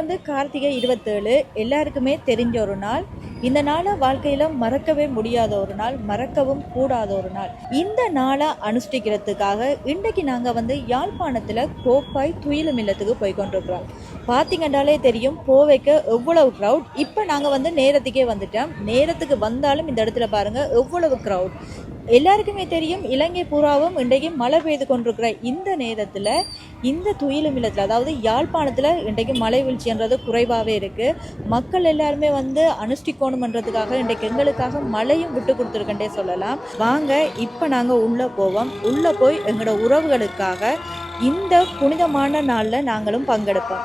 வந்து கார்த்திகை இருபத்தேழு எல்லாருக்குமே தெரிஞ்ச ஒரு நாள். இந்த நாளை வாழ்க்கையில் மறக்கவே முடியாத ஒரு நாள் மறக்கவும் கூடாத ஒரு நாள். இந்த நாளை அனுஷ்டிக்கிறதுக்காக இன்றைக்கு நாங்கள் வந்து யாழ்ப்பாணத்தில் கோப்பாய் துயிலும் இல்லத்துக்கு போய் கொண்டிருக்கிறோம் பார்த்தீங்கன்றாலே தெரியும் போவைக்கு எவ்வளவு க்ரௌட் இப்போ நாங்கள் வந்து நேரத்துக்கே வந்துட்டோம். நேரத்துக்கு வந்தாலும் இந்த இடத்துல பாருங்கள் எவ்வளவு க்ரௌட் எல்லாருக்குமே தெரியும் இலங்கை பூராவும் இன்றைக்கு மழை பெய்து கொண்டிருக்கிற இந்த நேரத்தில் இந்த துயிலும் இல்லத்தில் அதாவது யாழ்ப்பாணத்தில் இன்றைக்கு மழை வீழ்ச்சின்றது குறைவாகவே இருக்குது மக்கள் எல்லாருமே வந்து அனுஷ்டிக்கணுமன்றதுக்காக இன்றைக்கு எங்களுக்காக மழையும் விட்டு கொடுத்துருக்கண்டே சொல்லலாம். வாங்க இப்போ நாங்கள் உள்ளே போவோம். உள்ளே போய் எங்களோட உறவுகளுக்காக இந்த புனிதமான நாளில் நாங்களும் பங்கெடுப்போம்.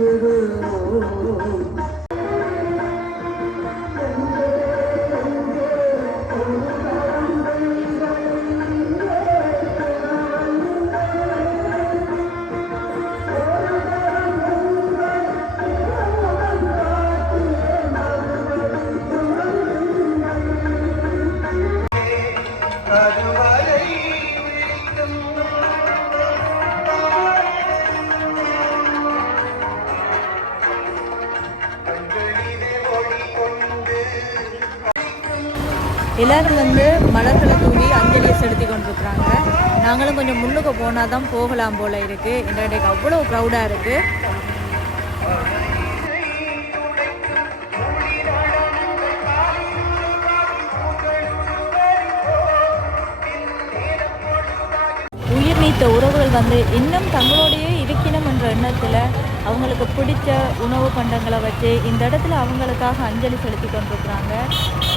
எல்லாரும் வந்து மலர்களை தூவி அஞ்சலியை செலுத்தி கொண்டிருக்கிறாங்க. நாங்களும் கொஞ்சம் முன்னுக்கு போனால் தான் போகலாம் போல் இருக்குது எங்களுடைய அவ்வளோ க்ரௌடாக இருக்குது உயிர் நீத்த உறவுகள் வந்து இன்னும் தங்களோடையே இருக்கணும் என்ற எண்ணத்தில் அவங்களுக்கு பிடிச்ச உணவு பண்டங்களை வச்சு இந்த இடத்துல அவங்களுக்காக அஞ்சலி செலுத்தி கொண்டிருக்கிறாங்க.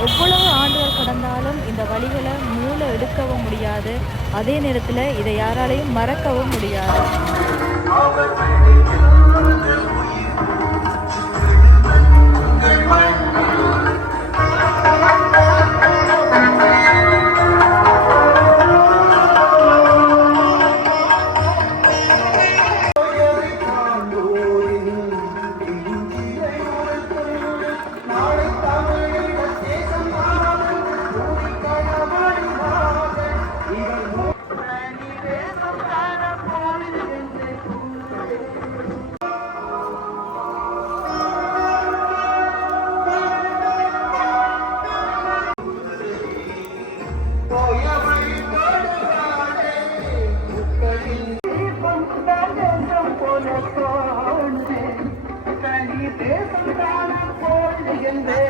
எவ்வளவு ஆண்டுகள் கடந்தாலும் இந்த வழிகளை மூளை எடுக்கவும் முடியாது. அதே நேரத்தில் இதை யாராலையும் மறக்கவும் முடியாது. கார்த்திகை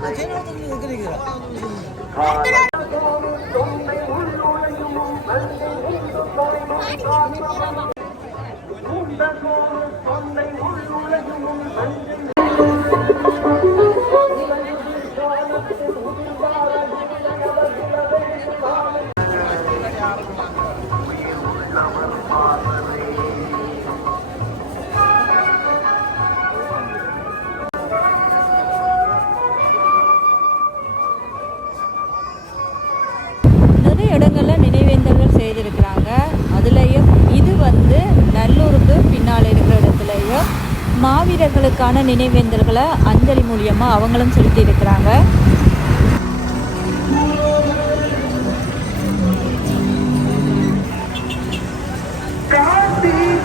아, 재미없는 게 그래, 그래. மாவீரர்களுக்கான நினைவேந்தல்களை அஞ்சலி மூலியமாக அவங்களும் செலுத்தி இருக்கிறாங்க. God